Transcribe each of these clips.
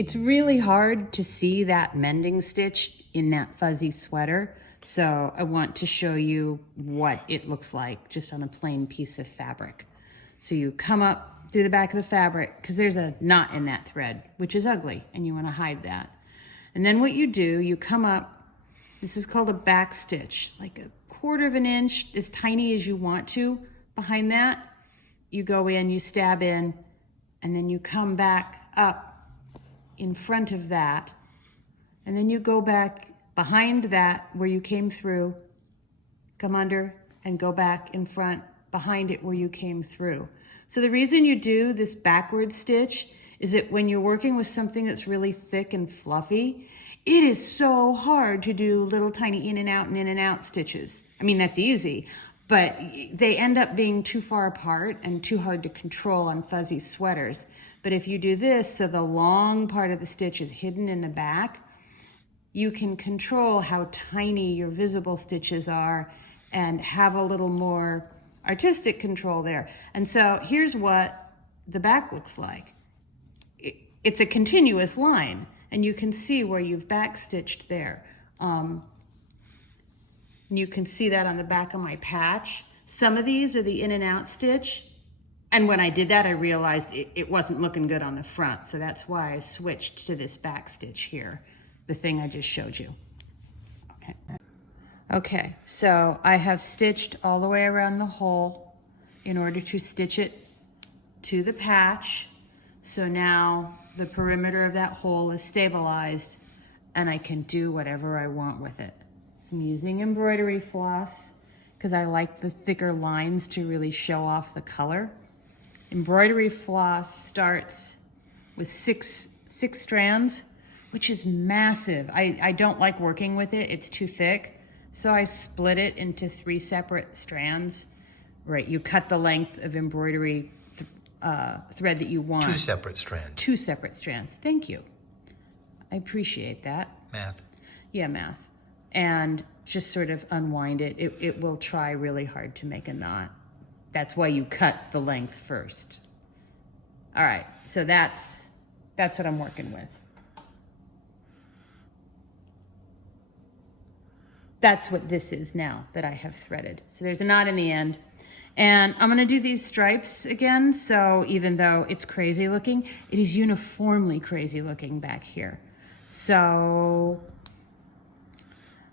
It's really hard to see that mending stitch in that fuzzy sweater. So I want to show you what it looks like just on a plain piece of fabric. So you come up through the back of the fabric because there's a knot in that thread, which is ugly, and you want to hide that. And then what you do, you come up, this is called a back stitch, like a 1/4 of an inch, as tiny as you want to. Behind that, you go in, you stab in, and then you come back up in front of that, and then you go back behind that where you came through, come under, and go back in front behind it where you came through. So the reason you do this backward stitch is that when you're working with something that's really thick and fluffy, it is so hard to do little tiny in and out and in and out stitches. I mean, that's easy, but they end up being too far apart and too hard to control on fuzzy sweaters. But if you do this, so the long part of the stitch is hidden in the back, you can control how tiny your visible stitches are and have a little more artistic control there. And so here's what the back looks like. It's a continuous line, and you can see where you've back stitched there. And you can see that on the back of my patch. Some of these are the in and out stitch. And when I did that, I realized it wasn't looking good on the front. So that's why I switched to this back stitch here, the thing I just showed you. Okay, so I have stitched all the way around the hole in order to stitch it to the patch. So now the perimeter of that hole is stabilized and I can do whatever I want with it. So I'm using embroidery floss because I like the thicker lines to really show off the color. Embroidery floss starts with six strands, which is massive. I don't like working with it, it's too thick. So I split it into 3 separate strands. Right, you cut the length of embroidery thread that you want. 2 separate strands. 2 separate strands, thank you. I appreciate that. Math. Yeah, math. And just sort of unwind it. It will try really hard to make a knot. That's why you cut the length first. All right, so that's what I'm working with. That's what this is now that I have threaded. So there's a knot in the end. And I'm gonna do these stripes again, so even though it's crazy looking, it is uniformly crazy looking back here. So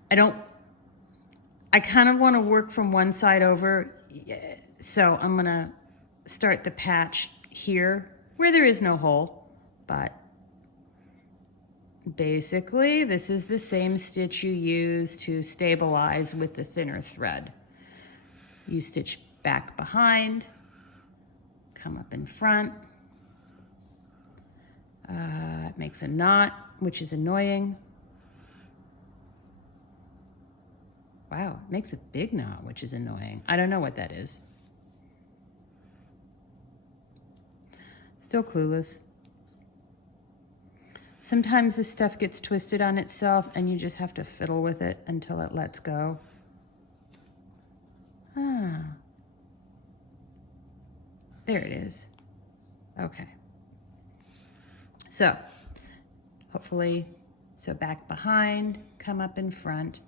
I kind of wanna work from one side over, so I'm gonna start the patch here where there is no hole, but basically, this is the same stitch you use to stabilize with the thinner thread. You stitch back behind, come up in front. It makes a knot, which is annoying. Wow, it makes a big knot, which is annoying. I don't know what that is. Still clueless. Sometimes this stuff gets twisted on itself and you just have to fiddle with it until it lets go. Ah. There it is. Okay. So, hopefully, so back behind, come up in front.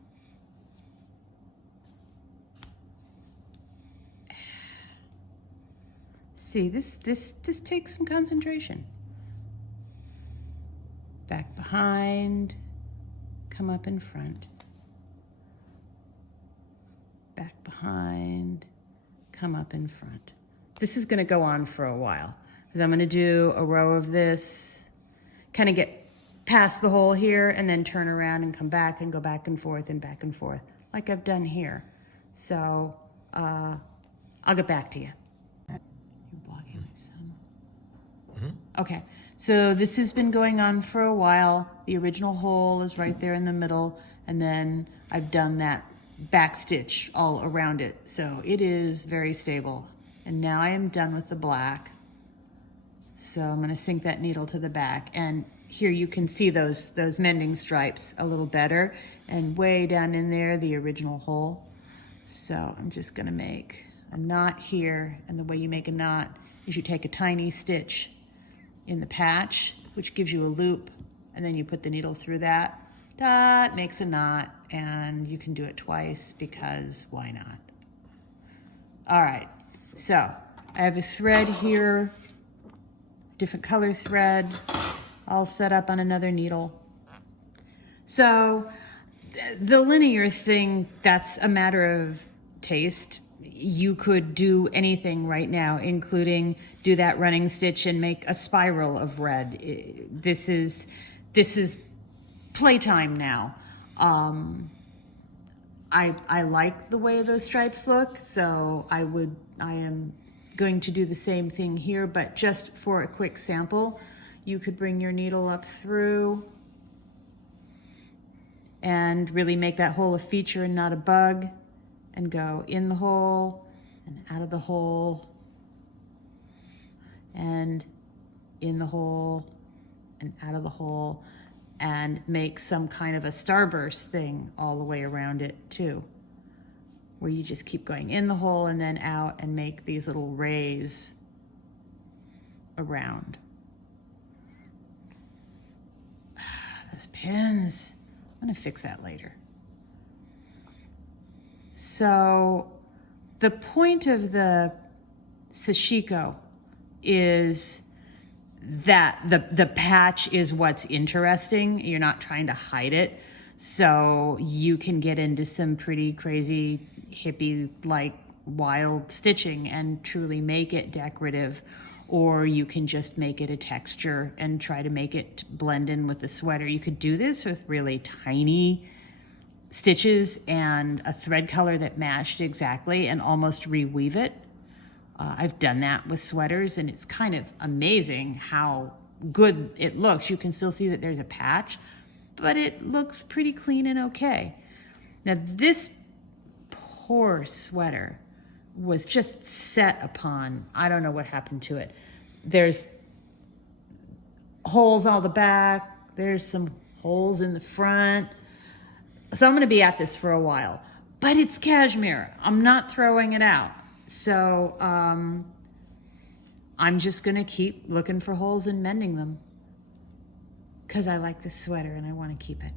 See, this takes some concentration. Back behind, come up in front. Back behind, come up in front. This is gonna go on for a while because I'm gonna do a row of this, kind of get past the hole here and then turn around and come back and go back and forth like I've done here. So I'll get back to you. You're blocking my sun. Mm-hmm. Okay. So this has been going on for a while. The original hole is right there in the middle, and then I've done that back stitch all around it. So it is very stable. And now I am done with the black. So I'm gonna sink that needle to the back. And here you can see those mending stripes a little better. And way down in there, the original hole. So I'm just gonna make a knot here. And the way you make a knot is you take a tiny stitch in the patch, which gives you a loop, and then you put the needle through that. That makes a knot, and you can do it twice because why not? All right, so I have a thread here, different color thread, all set up on another needle. So the linear thing, that's a matter of taste. You could do anything right now, including do that running stitch and make a spiral of red. This is playtime now. I like the way those stripes look, so I am going to do the same thing here, but just for a quick sample, you could bring your needle up through and really make that hole a feature and not a bug, and go in the hole and out of the hole and in the hole and out of the hole, and make some kind of a starburst thing all the way around it too, where you just keep going in the hole and then out and make these little rays around. Those pins, I'm gonna fix that later. So the point of the Sashiko is that the patch is what's interesting. You're not trying to hide it. So you can get into some pretty crazy hippie like wild stitching and truly make it decorative, or you can just make it a texture and try to make it blend in with the sweater. You could do this with really tiny stitches and a thread color that matched exactly and almost reweave it. I've done that with sweaters, and it's kind of amazing how good it looks. You can still see that there's a patch, but it looks pretty clean and okay. Now this poor sweater was just set upon, I don't know what happened to it. There's holes all the back, there's some holes in the front. So I'm gonna be at this for a while, but it's cashmere. I'm not throwing it out. So I'm just gonna keep looking for holes and mending them because I like this sweater and I wanna keep it.